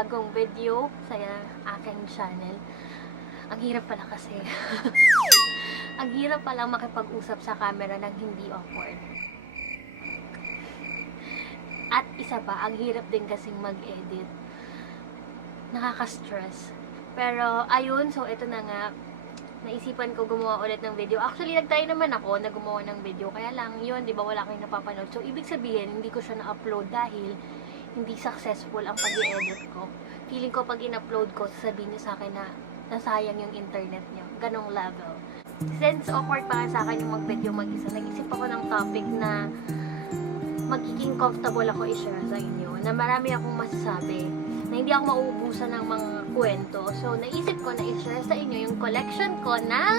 panibagong video sa aking channel. Ang hirap pala kasi. Ang hirap pala makipag-usap sa camera nang hindi awkward. At isa pa, ang hirap din kasing mag-edit. Nakaka-stress. Pero, ayun, so ito na nga. Naisipan ko gumawa ulit ng video. Actually, nag-try naman ako na gumawa ng video. Kaya lang, yun, di ba, wala kayong napapanood. So, ibig sabihin, hindi ko siya na-upload dahil hindi successful ang pag-i-edit ko. Feeling ko, pag in-upload ko, sasabihin niyo sa akin na nasayang yung internet niyo. Ganong level. Since awkward pa sa akin yung mag-video mag-isa, nag-isip ako ng topic na magiging comfortable ako i-share sa inyo. Na marami akong masasabi. Na hindi ako mauubusan ng mga kwento. So, naisip ko na i-share sa inyo yung collection ko ng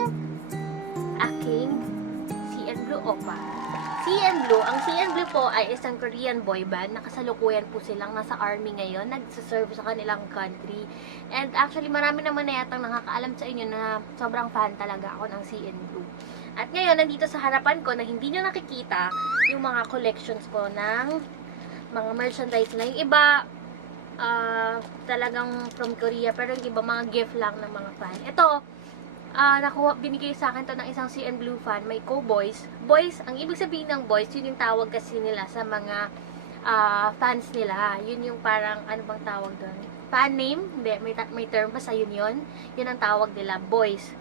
aking CN Blue Oppa. CN Blue, ang CN Blue po ay isang Korean boy band. Nakasalukuyan po silang nasa army ngayon. Nagsaserve sa kanilang country. And actually, marami naman na yatang nakakaalam sa inyo na sobrang fan talaga ako ng CN Blue. At ngayon, nandito sa harapan ko na hindi nyo nakikita yung mga collections ko ng mga merchandise na yung iba talagang from Korea, pero yung iba mga gift lang ng mga fan. Ito, binigay sa akin to ng isang CN Blue fan, may co-boys. Boys, ang ibig sabihin ng boys, yun yung tawag kasi nila sa mga fans nila. Yun yung parang, ano bang tawag doon? Fan name? Hindi, may term, basta yun yun. Yun ang tawag nila, boys.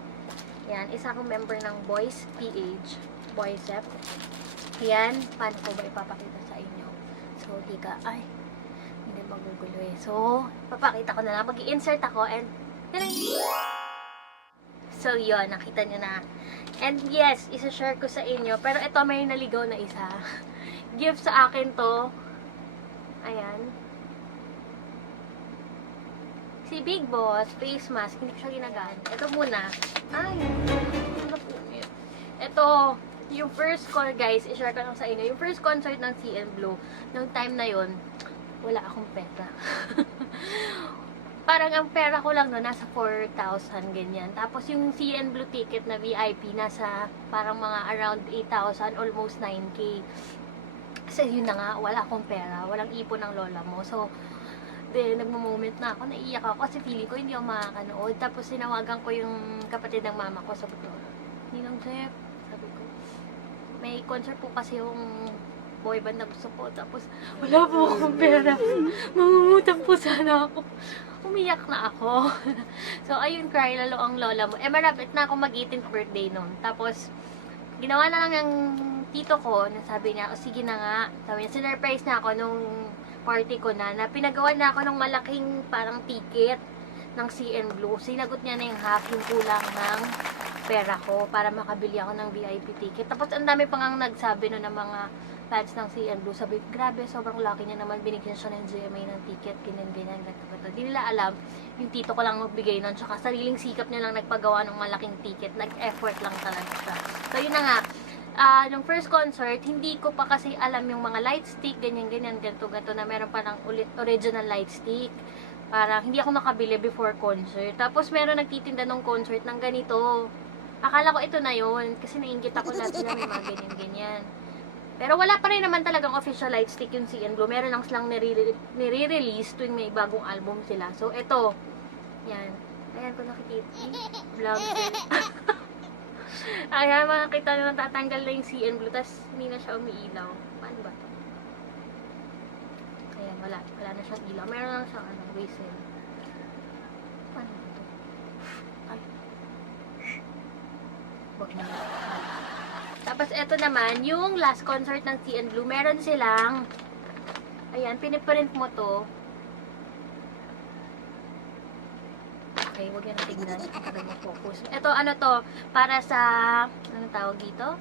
Yan, isa akong member ng Boys PH, Boysep. Yan, paano ko ba ipapakita sa inyo? So, ay, hindi magugulo eh. So, papakita ko na lang. Mag-i-insert ako and so, yun. Nakita nyo na. And yes, isa-share ko sa inyo. Pero ito, may naligaw na isa. Gift sa akin to. Ayan. Si Big Boss, face mask. Hindi ko siya ginagamit. Ito muna. Ay, ito, yung first call, guys, i-share ko lang sa inyo. Yung first concert ng CN Blue, nung time na yun, wala akong pera. Parang ang pera ko lang no, nasa 4,000 ganyan. Tapos yung CN Blue ticket na VIP, nasa parang mga around 8,000, almost 9K. Kasi yun na nga, wala akong pera. Walang ipon ng lola mo. So, nagmo-moment na ako, naiiyak ako kasi feeling ko hindi ako makakanood. Tapos sinawagan ko yung kapatid ng mama ko, sabi ko, Ninang Jeff, sabi ko, may concert po kasi yung boy band na gusto ko. Tapos, wala po akong pera. Mangungutang po sana ako. Umiyak na ako. So, ayun, cry lalo ang lola mo. Marapit na ako mag-18th birthday noon. Tapos, ginawa na lang ng tito ko, na sabi niya, o sige na nga. Sabi niya, sinurprise na ako nung party ko na pinagawa na ako ng malaking parang ticket ng CN Blue. Sinagot niya na yung half yung kulang ng pera ko para makabili ako ng VIP ticket. Tapos, ang dami pang nagsabi no ng mga fans ng CN Blue. Sabi, grabe, sobrang lucky niya naman. Binigyan siya ng GMA ng ticket, ganyan, ganito. Di nila alam, yung tito ko lang magbigay nun. Tsaka sariling sikap niya lang nagpagawa ng malaking ticket. Nag-effort lang talaga siya. So, yun na nga. Nung first concert, hindi ko pa kasi alam yung mga light stick, ganyan, ganito na meron pa ng original light stick. Parang hindi ako nakabili before concert. Tapos, meron nagtitinda nung concert ng ganito. Akala ko ito na yun. Kasi nainggit ako na sila may mga ganyan. Pero wala pa rin naman talagang official light stick yung CN Blue. Meron lang silang nire-release tuwing may bagong album sila. So, ito. Yan. Ayan ko nakikita. Vlog din. Ayan, makakita nyo tatanggal na yung CN Blue. Tapos, hindi na siya umiilaw. Paano ba ito? Ayan, wala na siyang ilaw. Meron lang siyang whistle. Paano ba ito? Ay. Huwag na. Tapos, eto naman, yung last concert ng CN Blue, meron silang, ayan, piniprint mo to. Okay, huwag yan na tignan. Para mag-focus. Ito, ano to, para sa, ano tawag dito?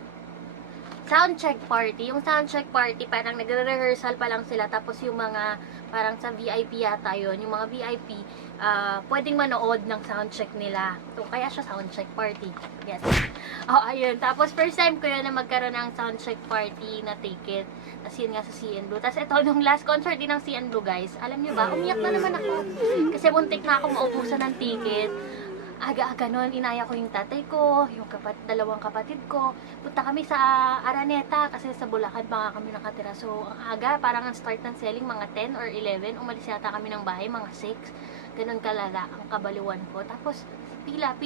Soundcheck party. Yung soundcheck party, parang nagre-rehearsal pa lang sila. Tapos yung mga, parang sa VIP yata yun. Yung mga VIP, pwedeng manood ng soundcheck nila. So, kaya siya soundcheck party. Yes. Oh, ayun. Tapos, first time ko yun na magkaroon ng soundcheck party na ticket. Tapos, yun nga sa CN Blue. Tapos, ito, nung last concert din ng CN Blue, guys. Alam nyo ba, umiyak na naman ako. Kasi muntik na ako maubusan ng ticket. aga-aga nun, inaya ko yung tatay ko, yung dalawang kapatid ko. Punta kami sa Araneta kasi sa Bulacan pa nga kami nakatira. So, ang aga, parang ang start ng selling mga 10 or 11. Umalis yata kami ng bahay, mga 6. Ganun kalala ang kabaliwan ko. Tapos, pila.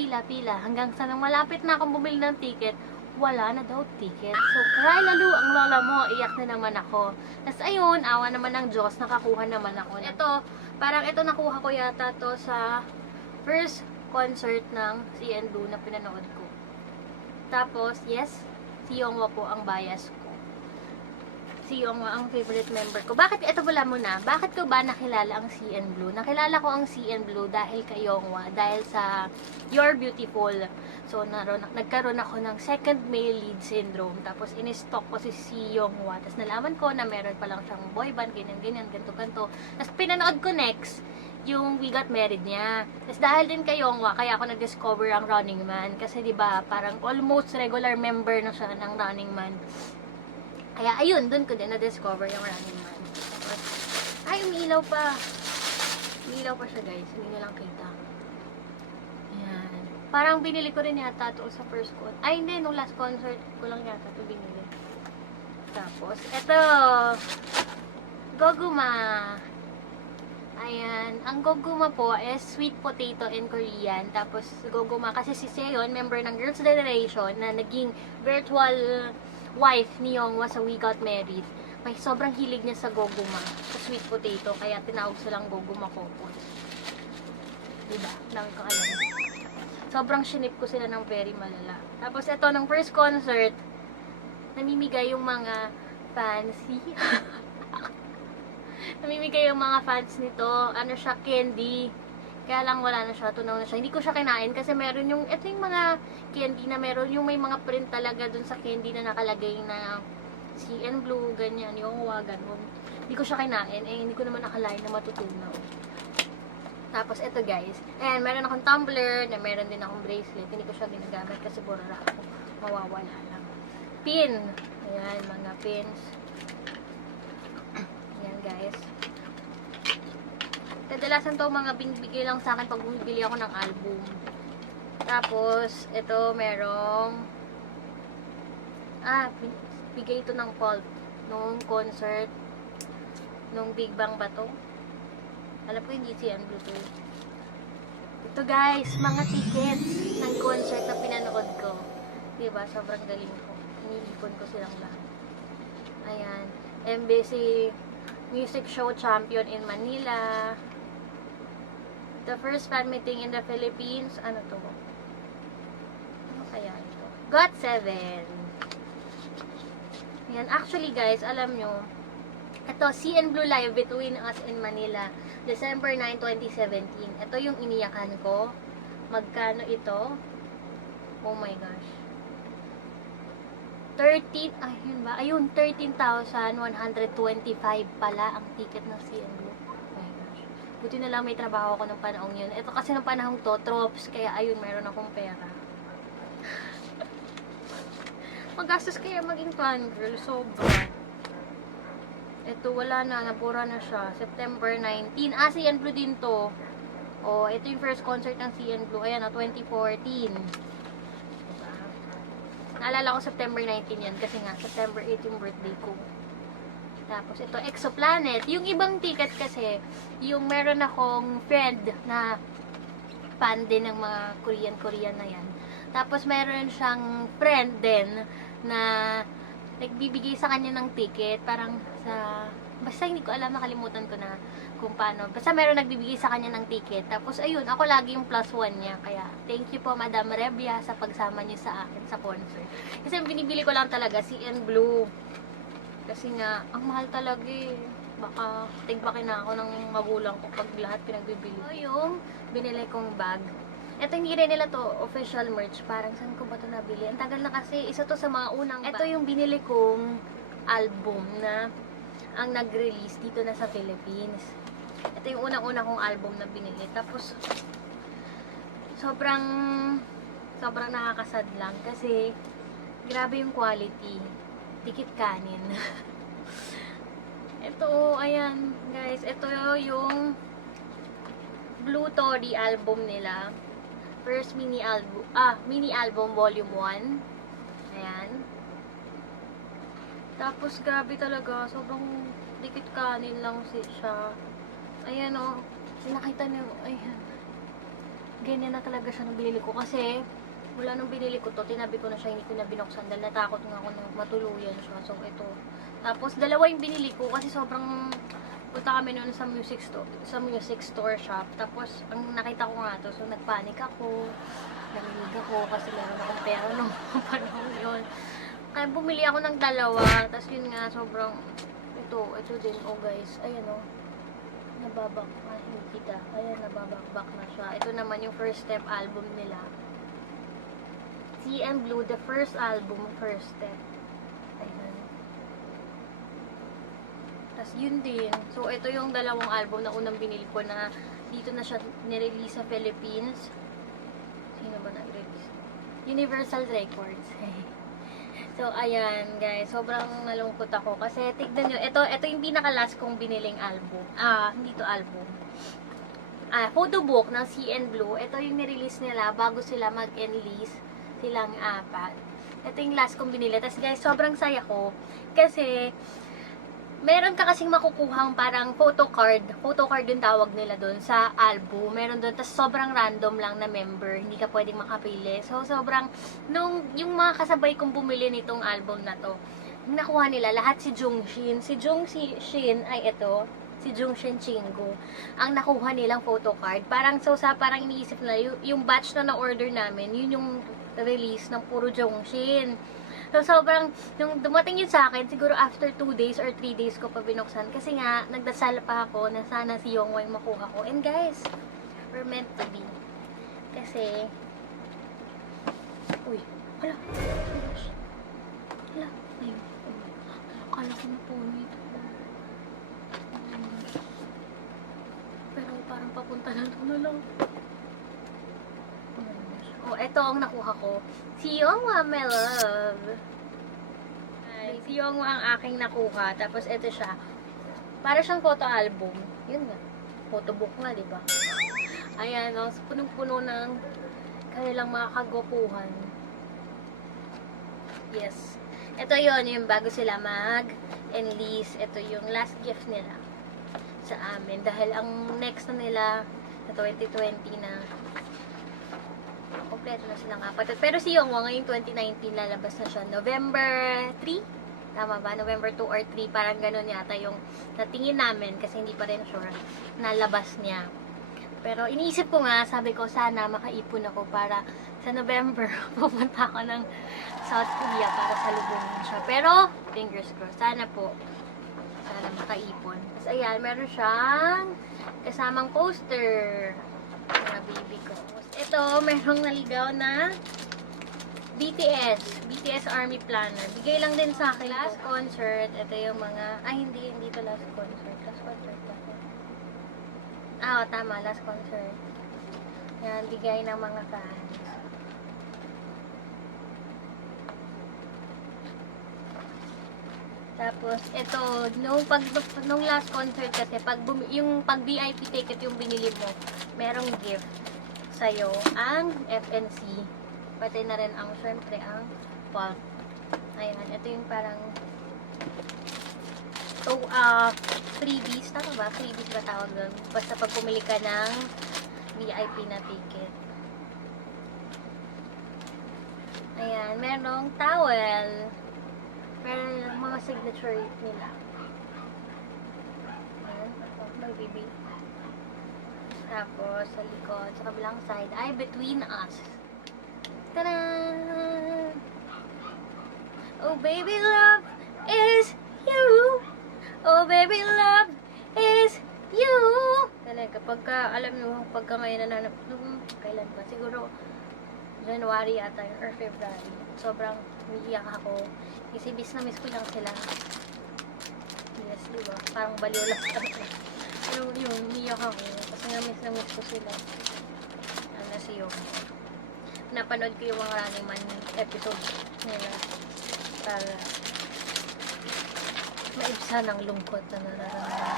Hanggang sa nang malapit na akong bumili ng ticket, wala na daw ticket. So, cry lalo ang lola mo, iyak na naman ako. Tapos, ayun, awa naman ng Diyos, nakakuha naman ako. Ito, parang ito nakuha ko yata to sa first concert ng CN Blue na pinanood ko. Tapos, yes, si Yongwa po ang bias ko. Si Yongwa ang favorite member ko. Bakit, ito pala muna, bakit ko ba nakilala ang CN Blue? Nakilala ko ang CN Blue dahil kay Yongwa, dahil sa You're Beautiful. So, nagkaroon ako ng second male lead syndrome. Tapos, in-stalk ko si Yongwa. Tapos, nalaman ko na meron palang siyang boy band, ganyan, ganto. Tapos, pinanood ko next, yung We Got Married niya. Tapos dahil din kay Yongwa, kaya ako nag-discover ang Running Man. Kasi 'di ba parang almost regular member na siya ng Running Man. Kaya ayun, dun ko din na-discover yung Running Man. Tapos, ay, umiilaw pa. Umiilaw pa siya guys, hindi nyo lang kita. Ayan. Parang binili ko rin yata ito sa first concert. Ay hindi, nung last concert ko lang yata ito binili. Tapos, eto. Goguma. Ayan, ang goguma po is sweet potato in Korean. Tapos goguma kasi si Seon, member ng Girls' Generation na naging virtual wife ni Yongwa sa We Got Married. May sobrang hilig niya sa goguma, sa sweet potato, kaya tinawag silang goguma couples. Diba? Dami ko alam. Sobrang shinip ko sila ng very malala. Tapos ito, ng first concert, namimigay yung mga fancy. Namimigay yung mga fans nito. Ano siya, candy. Kaya lang wala na siya, tunaw na siya. Hindi ko siya kinain kasi meron yung, ito yung mga candy na meron, yung may mga print talaga dun sa candy na nakalagay na CN Blue, ganyan, yung ganun. Hindi ko siya kinain, hindi ko naman nakalain na matutunaw. Tapos ito guys, ayan, meron akong tumbler, na meron din akong bracelet. Hindi ko siya ginagamit kasi burara ako. Mawawala lang. Pin. Ayan, mga pins. Ayan guys. Kadalasan to mga binibigay lang sa akin pag bumibili ako ng album. Tapos, ito merong bigay ito ng Pulp nung concert nung Big Bang ba to? Alam ko hindi si Blue to. Ito guys, mga tickets ng concert na pinanood ko. Diba? Sobrang galing ko. Inilipon ko silang lahat. Ayan. MBC Music Show Champion in Manila. The first fan meeting in the Philippines. Ano to? Ano kaya ito? GOT7. Ayan. Actually guys, alam nyo, ito, CN Blue Live Between Us in Manila. December 9, 2017. Ito yung iniyakan ko. Magkano ito? Oh my gosh. 13,125 pala ang ticket ng CN Blue. Oh my gosh. Buti na lang may trabaho ako ng panahong yun. Ito kasi ng panahong to, tropes, kaya ayun, meron akong pera. Magastos kaya maging fangirl, sobra. Ito, wala na, nabura na siya. September 19. CN Blue din to. Oh, ito yung first concert ng CN Blue. Ayan, 2014. Naalala ko September 19 yan kasi nga September 8 yung birthday ko. Tapos ito Exoplanet. Yung ibang ticket kasi, yung meron akong friend na fan din ng mga Korean na yan. Tapos meron siyang friend din na nagbibigay sa kanya ng ticket, parang sa, basta hindi ko alam, nakalimutan ko na kung paano. Basta meron nagbibigay sa kanya ng ticket. Tapos ayun, ako lagi yung +1 niya. Kaya thank you po Madam Rebia sa pagsama niyo sa akin sa concert. Kasi binibili ko lang talaga CN Blue. Kasi nga, ang mahal talaga eh. Baka tigbakin na ako ng magulang ko pag lahat pinagbibili. So yung binili kong bag. Ito hindi rin nila to official merch. Parang saan ko ba ito nabili? Ang tagal na kasi. Isa to sa mga unang bag. Ito yung binili kong album na ang nag-release dito na sa Philippines. Ito yung unang-unang kong album na binili. Tapos, sobrang nakakasad lang kasi grabe yung quality. Dikit kanin. Ito, ayan guys. Ito yung Blue Tory album nila. First mini album volume 1. Ayan. Tapos, grabe talaga. Sobrang dikit kanin lang siya. Ayan o. Nakita niyo. Ayan. Ganyan na talaga siya nung binili ko. Kasi, mula nung binili ko to, tinabi ko na siya, hindi ko na binuksan. Dahil natakot nga ako na matuluyan siya. So, ito. Tapos, dalawa yung binili ko. Kasi sobrang punta kami noon sa music store shop. Tapos, ang nakita ko nga to. So, nagpanik ako. Naminig ako. Kasi meron akong pera nung panahon yun. Kaya bumili ako ng dalawa. Tapos yun nga, sobrang, ito din, oh guys, ayan oh, nababak, hindi kita, ayan, nababakbak na siya. Ito naman yung first step album nila. CN Blue, the first album, first step. Ayan. Tapos yun din. So, ito yung dalawang album na unang binili ko na dito na siya nirelease sa Philippines. Sino ba nag-release? Universal Records. So, ayan, guys. Sobrang nalungkot ako. Kasi, tignan nyo, ito yung pinaka-last kong biniling album. Hindi to album. Photobook ng CN Blue. Ito yung nirelease nila bago sila mag-enlist silang apat. Ito yung last kong binili. Tapos, guys, sobrang saya ko. Kasi, meron ka kasing makukuhang parang photocard yung tawag nila doon sa album. Meron doon, tapos sobrang random lang na member, hindi ka pwedeng makapili. So, sobrang, yung mga kasabay kong bumili nitong album na to, nakuha nila lahat si Jungshin. Si Jungshin ay ito, si Jungshin Chingo. Ang nakuha nilang photocard. Parang, parang iniisip na, yung batch na na-order namin, yun yung release ng puro Jungshin. So, sobrang, nung dumating yun sa akin, siguro after 2 days or 3 days ko pa binuksan. Kasi nga, nagdasal pa ako na sana si Yongway makuha ko. And guys, we're meant to be. Kasi, uy, hala, hala, ayun, akala ko na po ito. Pero parang papunta na ito na lang. Oh, ito ang nakuha ko. Si Yongwa, my love. Ay, si Yongwa ang aking nakuha. Tapos, ito siya. Para siyang photo album. Yun nga. Photobook nga, di ba? Ayan, oh, punong-puno ng kanilang mga kagopuhan. Yes. Ito yon yung bago sila mag-enlist. Ito yung last gift nila sa amin. Dahil ang next na nila sa 2020 na kompleto na silang apat. Pero si Yongwa ngayong 2019 lalabas na siya November 3? Tama ba? November 2 or 3, parang ganun yata yung natingin namin kasi hindi pa rin sure nalabas niya. Pero iniisip ko nga, sabi ko sana makaipon ako para sa November pupunta ako ng South Korea para salubungin siya. Pero fingers crossed, sana po sana makaipon. Tapos ayan, meron siyang kasamang poster mga baby ko. Ito, merong naligaw na BTS Army Planner. Bigay lang din sa akin. Last concert, ito yung mga, hindi to last concert. Last concert lang. Tama, last concert. Yan, bigay ng mga fans. Tapos, ito, nung last concert kasi, pag VIP ticket yung binili mo, merong gift sa'yo, ang FNC. Pati na rin ang, syempre, ang pop. Ayan, ito yung parang freebies, tama ba? Freebies ba tawag doon? Basta pag pumili ka ng VIP na ticket. Ayan, merong towel. Meron mga signature nila. Ayan, may baby. Tapos, sa likod, sa kabilang side, ay Between Us. Ta-da! Oh, baby, love is you. Oh, baby, love is you. Talaga, alam nyo, pagka ngayon kailan ba? Siguro, January ata or February. Sobrang umiiyak ako. Kasi miss na miss ko lang sila. Yes, diba? Parang baliw lang sa pero yun, umiiyak ako. Kasi nga miss na miss ko sila. Ano si Yung. Napanood ko yung mga Running Man episode nila. Para maibsan ang lungkot na nararamdaman.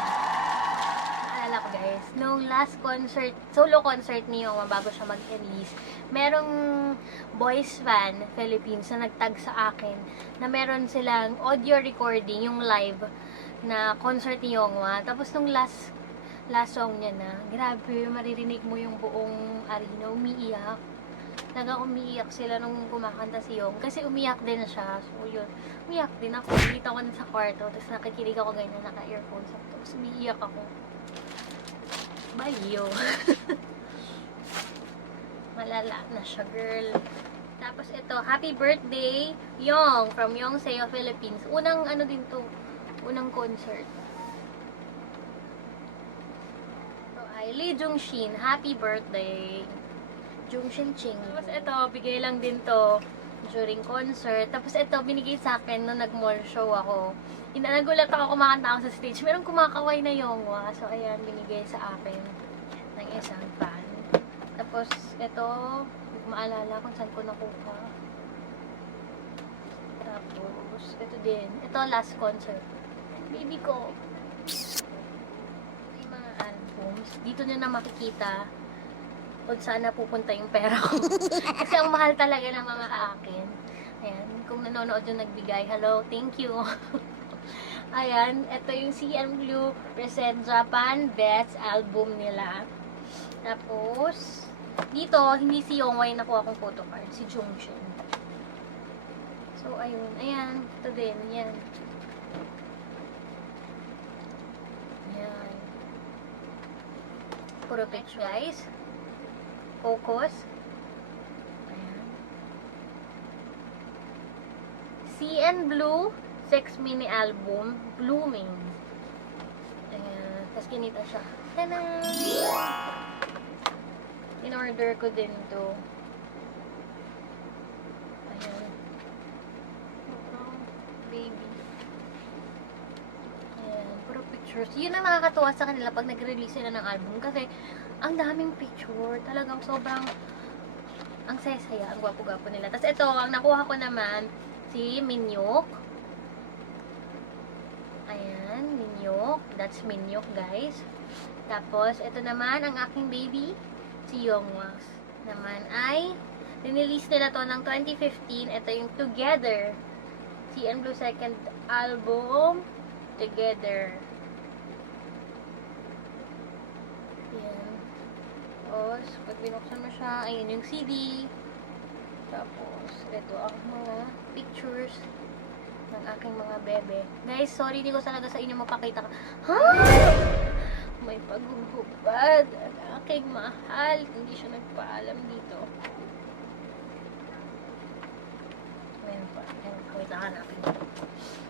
Naalala ko guys. Nung last concert, solo concert ni Yongwa bago siya mag-release, merong boys fan, Philippines, na nagtag sa akin na meron silang audio recording, yung live na concert ni Yongwa. Tapos nung last song niya na, grabe, maririnig mo yung buong arena, umiiyak. Talagang umiiyak sila nung kumakanta si Yong. Kasi umiyak din siya. So, yun. Umiyak din ako. Dito ako sa kwarto. Tapos nakikinig ako ganyan, naka-earphones ako. Tapos umiiyak ako. Baliw. Malala na siya, girl. Tapos ito, happy birthday, Yong, from Yong Seo, Philippines. Unang ano din to, unang concert. So, ay Lee Jung-shin, happy birthday. Jung-shin Ching. Tapos ito, bigay lang din to during concert. Tapos ito, binigay sa akin nung nag-mall show ako. Nagulat ako, kumakanta ako sa stage. Merong kumakaway na Yongwa. So, ayan, binigay sa akin ng isang fan. Tapos, ito, hindi ko maalala kung saan ko nakuha. Tapos, ito din. Ito, last concert. Baby ko. Yung mga albums. Dito nyo na makikita kung saan napupunta yung pera ko. Kasi ang mahal talaga ng mga akin. Ayan, kung nanonood yung nagbigay, hello, thank you. Ayan, ito yung CN Blue Present Japan Best Album nila. Tapos, dito, hindi si Yongwa yung nakuha kong photocard, si Jung-shin. So, ayun, ayan, ito din, ayan. Ayan. Puro picture, guys. Focus. Ayan. CN Blue 6 mini album, Blooming. Ayan. Tapos kinita siya. Tada! In-order ko din to. Ayan. Baby. Ayan. Puro pictures. Yun ang nakakatuwa sa kanila pag nag-release sila ng album. Kasi, ang daming picture. Talagang sobrang ang saya-saya. Ang gwapo-gwapo nila. Tapos ito, ang nakuha ko naman, si Minyuk. Ayan, Minyuk. That's Minyuk, guys. Tapos, ito naman, ang aking baby, si Yongwa. Naman ay, dinelease nila to ng 2015. Ito yung Together. CN Blue second album, Together. Ayan. Tapos, pag binuksan mo siya, ayun yung CD. Tapos, ito ang mga pictures ng aking mga bebe. Guys, sorry, hindi ko talaga sa inyo mapakita. Ha? May paghuhubad. Ang aking mahal. Hindi siya nagpaalam dito. Ayan pa. Ayan, kawitaan natin.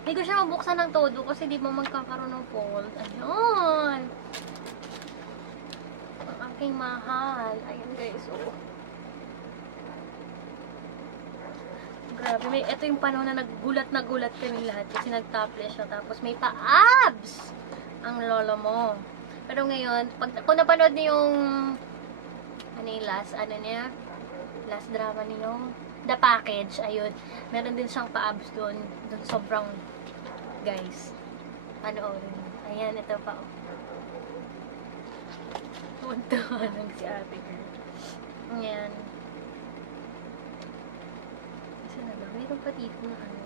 Hindi ko siya mabuksan ng todo kasi di mo magkakaroon ng fold. Ayun. Ang aking mahal. Ayun guys, oh. Grabe, ito yung panahon na na gulat kami lahat kasi nag-topless siya. Tapos may pa-abs ang lolo mo. Pero ngayon, kung napanood niyo yung last drama niyo, The Package, ayun. Meron din siyang pa-abs doon. Sobrang, guys. Panoorin. Ayan, ito pa. Tuntuan lang si ate girl. Ayan. Mayroon pa dito na ano.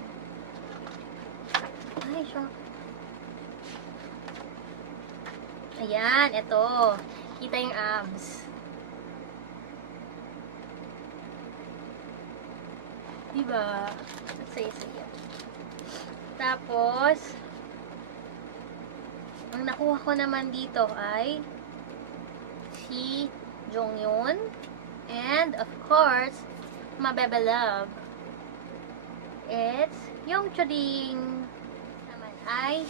Ay, shock. Ayan, ito. Kita yung abs. Diba? Saya-saya. Tapos, ang nakuha ko naman dito ay si Jonghyun and of course, Mabebe Love. It's yung Choding naman ay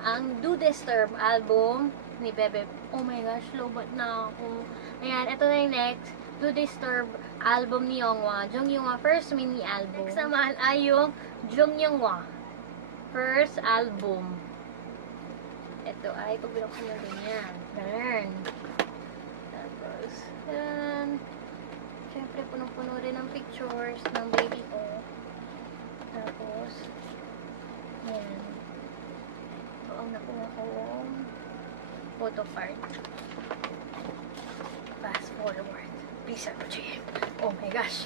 ang Do Disturb album ni Bebe. Oh my gosh, lobat na ako. Ayan, ito na yung next Do Disturb album ni Yongwa. Jonghyunwa first mini album. Next naman ay yung Jonghyunwa first album. Ito ay pagbinuksan nyo din yan. Ganun. Tapos, yan. Siyempre, punong-puno rin ng pictures ng baby ko. Tapos, yan. Ito ang nakuha ko. photo card. Fast forward. Please, oh my gosh.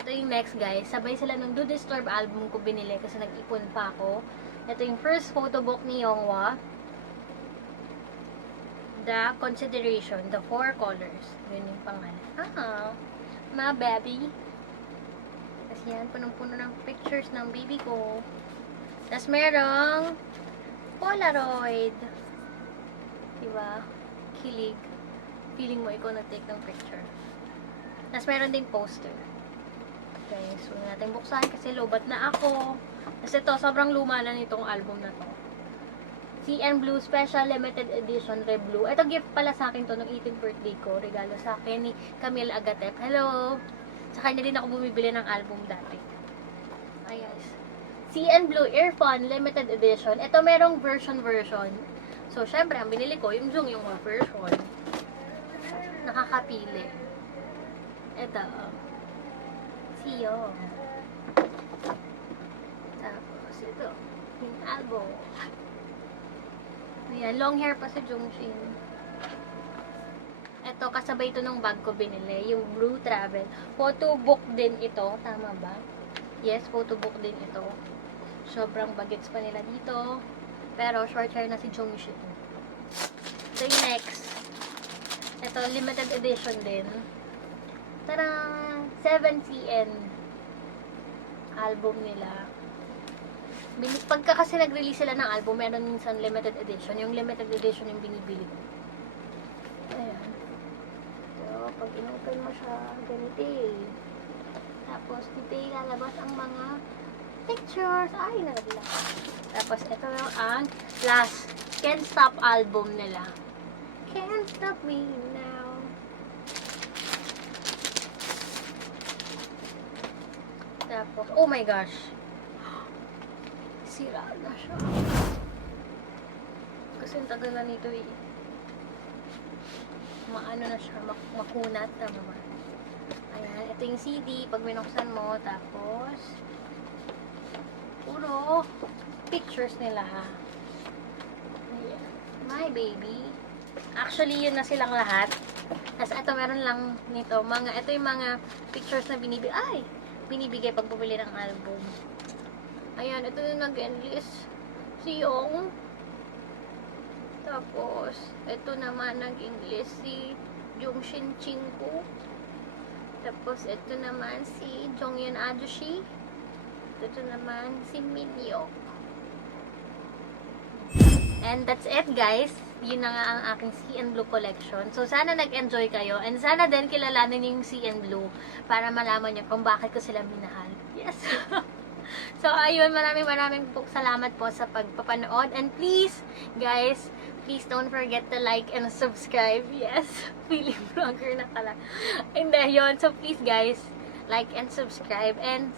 Ito yung next, guys. Sabay sila nung Do Disturb album ko binili kasi nag-ipon pa ako. Ito yung first photo book ni Youngwa. The Consideration, The Four Colors. Yun yung pangalan. Ah, my baby. Kasi yan, punong-puno ng pictures ng baby ko. Tapos merong Polaroid. Diba? Kilig. Feeling mo ikaw nag-take ng picture. Tapos meron ding poster. Okay, so natin buksan kasi lobat na ako. Kasi ito, sobrang luma na nitong album na to. CN Blue Special Limited Edition Red Blue. Ito gift pala sa akin to nung 18th birthday ko. Regalo sa akin ni Camille Agatep. Hello! Sa kanya din ako bumibili ng album dati. Ay guys. CN Blue Earphone Limited Edition. Ito merong version. So, syempre, ang binili ko, yung version. Nakakapili. Ito. Si Young. Tapos, ito. Yung album. Ayan, long hair pa si Jungshin. Ito, kasabay ito nung bag ko binili. Yung Blue Travel. Photo book din ito. Tama ba? Yes, photo book din ito. Sobrang bagets pa nila dito. Pero, short hair na si Jungshin. Ito yung next. Ito, limited edition din. Tarang! 7CN album nila. Pagka kasi nag-release sila ng album, meron minsan limited edition. Yung limited edition yung binibili ko. Ayan. So, pag in-open mo siya, ganito eh. Tapos, dito ilalabas ang mga pictures. Ay, nalaglag. Tapos, ito yung ang last Can't Stop album nila. Can't Stop Me Now. Tapos, oh my gosh. Sira na siya. Kasi ang tagal na nito eh. Maano na siya, makunat. Tama ba? Ayan, ito yung CD. Pag binuksan mo, tapos puro pictures nila ha. Ayan. My baby. Actually, yun na silang lahat. Tapos ito, meron lang nito. Ito yung mga pictures na binibigay pag bumili ng album. Ayan, ito yung nag-enlist si Young. Tapos, ito naman nag-enlist si Jungshin Chinku. Tapos, ito naman si Jonghyun Adushi. Ito naman si Minhyuk. And that's it, guys. Yun na nga ang aking CN Blue collection. So, sana nag-enjoy kayo. And sana din kilalanin yung CN Blue para malaman nyo kung bakit ko sila minahal. Yes! So, ayun, maraming salamat po sa pagpapanood. And please, guys, please don't forget to like and subscribe. Yes, feeling vlogger na pala. Hindi, yun. So, please, guys, like and subscribe. And,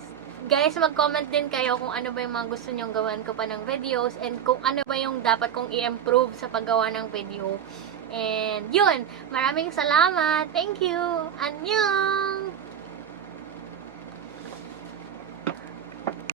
guys, mag-comment din kayo kung ano ba yung mga gusto nyong gawan ko pa ng videos. And kung ano ba yung dapat kong i-improve sa paggawa ng video. And, yun, maraming salamat. Thank you. Annyeong!